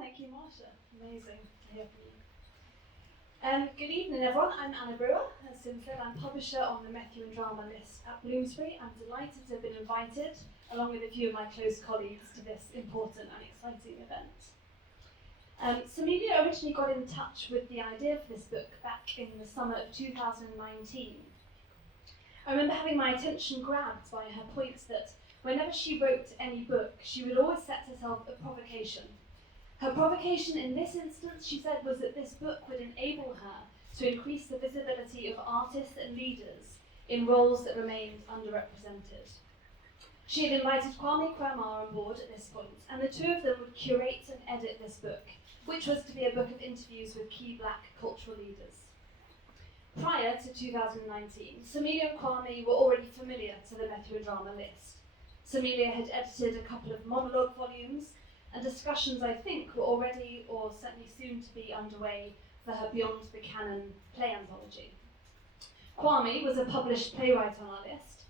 Thank you, Marsha. Amazing to hear from you. Good evening, everyone. I'm Anna Brewer. As Sim said, I'm publisher on the Methuen Drama list at Bloomsbury. I'm delighted to have been invited, along with a few of my close colleagues, to this important and exciting event. Simeilia originally got in touch with the idea for this book back in the summer of 2019. I remember having my attention grabbed by her points that whenever she wrote any book, she would always set herself a provocation. Her provocation in this instance, she said, was that this book would enable her to increase the visibility of artists and leaders in roles that remained underrepresented. She had invited Kwame Kwama on board at this point, and the two of them would curate and edit this book, which was to be a book of interviews with key black cultural leaders. Prior to 2019, Simeilia and Kwame were already familiar to the Methuen Drama list. Simeilia had edited a couple of monologue volumes, and discussions, I think, were already, or certainly soon to be, underway for her Beyond the Canon play anthology. Kwame was a published playwright on our list,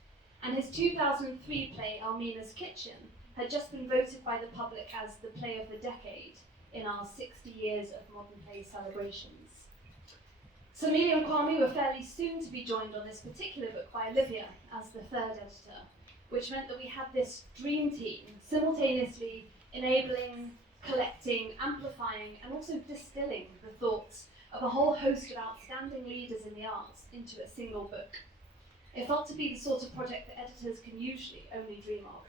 and his 2003 play, Almina's Kitchen, had just been voted by the public as the play of the decade in our 60 years of modern play celebrations. Simeilia and Kwame were fairly soon to be joined on this particular book by Olivia as the third editor, which meant that we had this dream team simultaneously enabling, collecting, amplifying, and also distilling the thoughts of a whole host of outstanding leaders in the arts into a single book. It felt to be the sort of project that editors can usually only dream of.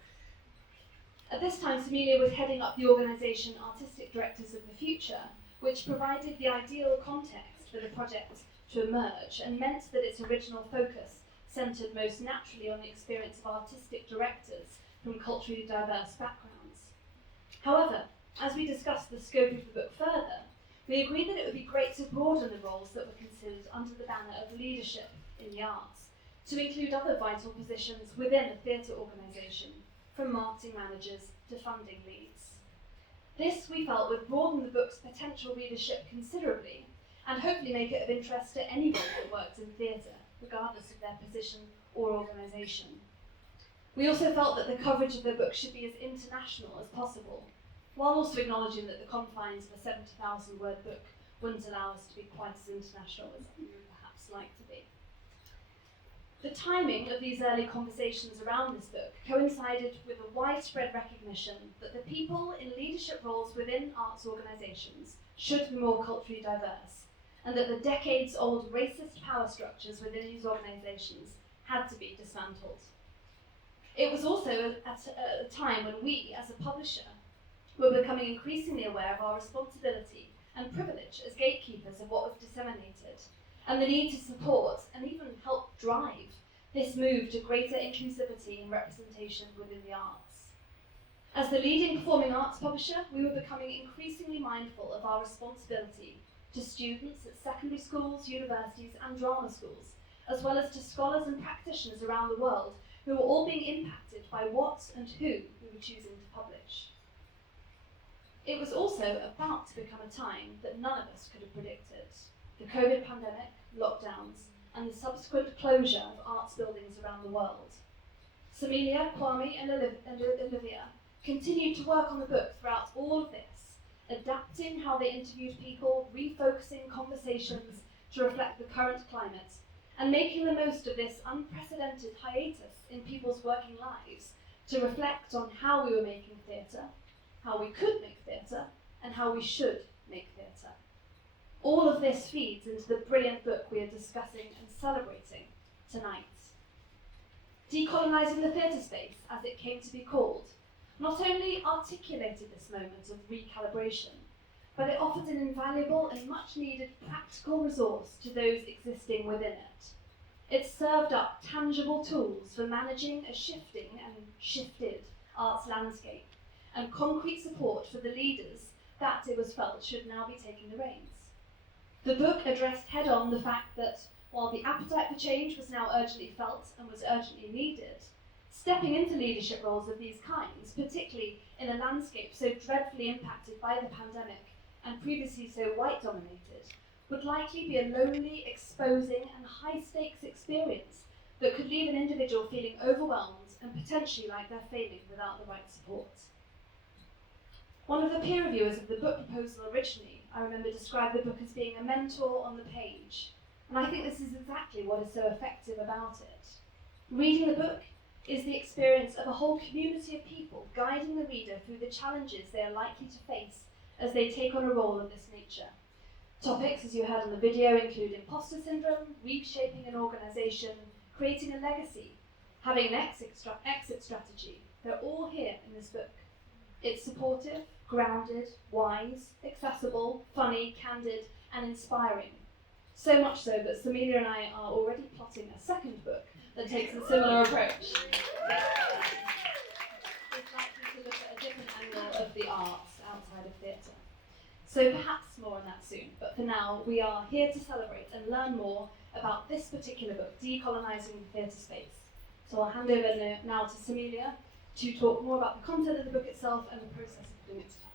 At this time, Simeilia was heading up the organisation Artistic Directors of the Future, which provided the ideal context for the project to emerge and meant that its original focus centred most naturally on the experience of artistic directors from culturally diverse backgrounds. However, as we discussed the scope of the book further, we agreed that it would be great to broaden the roles that were considered under the banner of leadership in the arts, to include other vital positions within a theatre organisation, from marketing managers to funding leads. This, we felt, would broaden the book's potential readership considerably, and hopefully make it of interest to anyone that works in theatre, regardless of their position or organisation. We also felt that the coverage of the book should be as international as possible, while also acknowledging that the confines of a 70,000 word book wouldn't allow us to be quite as international as we would perhaps like to be. The timing of these early conversations around this book coincided with a widespread recognition that the people in leadership roles within arts organisations should be more culturally diverse, and that the decades-old racist power structures within these organisations had to be dismantled. It was also at a time when we, as a publisher, were becoming increasingly aware of our responsibility and privilege as gatekeepers of what was disseminated, and the need to support and even help drive this move to greater inclusivity and representation within the arts. As the leading performing arts publisher, we were becoming increasingly mindful of our responsibility to students at secondary schools, universities, and drama schools, as well as to scholars and practitioners around the world who were all being impacted by what and who we were choosing to publish. It was also about to become a time that none of us could have predicted. The COVID pandemic, lockdowns, and the subsequent closure of arts buildings around the world. Simeilia, Kwame, and Olivia continued to work on the book throughout all of this, adapting how they interviewed people, refocusing conversations to reflect the current climate, and making the most of this unprecedented hiatus in people's working lives to reflect on how we were making theatre, how we could make theatre, and how we should make theatre. All of this feeds into the brilliant book we are discussing and celebrating tonight. Decolonizing the Theatre Space, as it came to be called, not only articulated this moment of recalibration, but it offered an invaluable and much needed practical resource to those existing within it. It served up tangible tools for managing a shifting and shifted arts landscape, and concrete support for the leaders that it was felt should now be taking the reins. The book addressed head-on the fact that while the appetite for change was now urgently felt and was urgently needed, stepping into leadership roles of these kinds, particularly in a landscape so dreadfully impacted by the pandemic and previously so white-dominated, would likely be a lonely, exposing, and high-stakes experience that could leave an individual feeling overwhelmed and potentially like they're failing without the right support. One of the peer reviewers of the book proposal originally, I remember, described the book as being a mentor on the page, and I think this is exactly what is so effective about it. Reading the book is the experience of a whole community of people guiding the reader through the challenges they are likely to face as they take on a role of this nature. Topics, as you heard on the video, include imposter syndrome, reshaping an organisation, creating a legacy, having an exit strategy. They're all here in this book. It's supportive, grounded, wise, accessible, funny, candid, and inspiring. So much so that Simeilia and I are already plotting a second book that takes a similar approach. It's likely to look at a different angle of the arts outside of theatre. So perhaps more on that soon, but for now we are here to celebrate and learn more about this particular book, Decolonizing the Theatre Space. So I'll hand over now to Simeilia to talk more about the content of the book itself and the process of putting it together.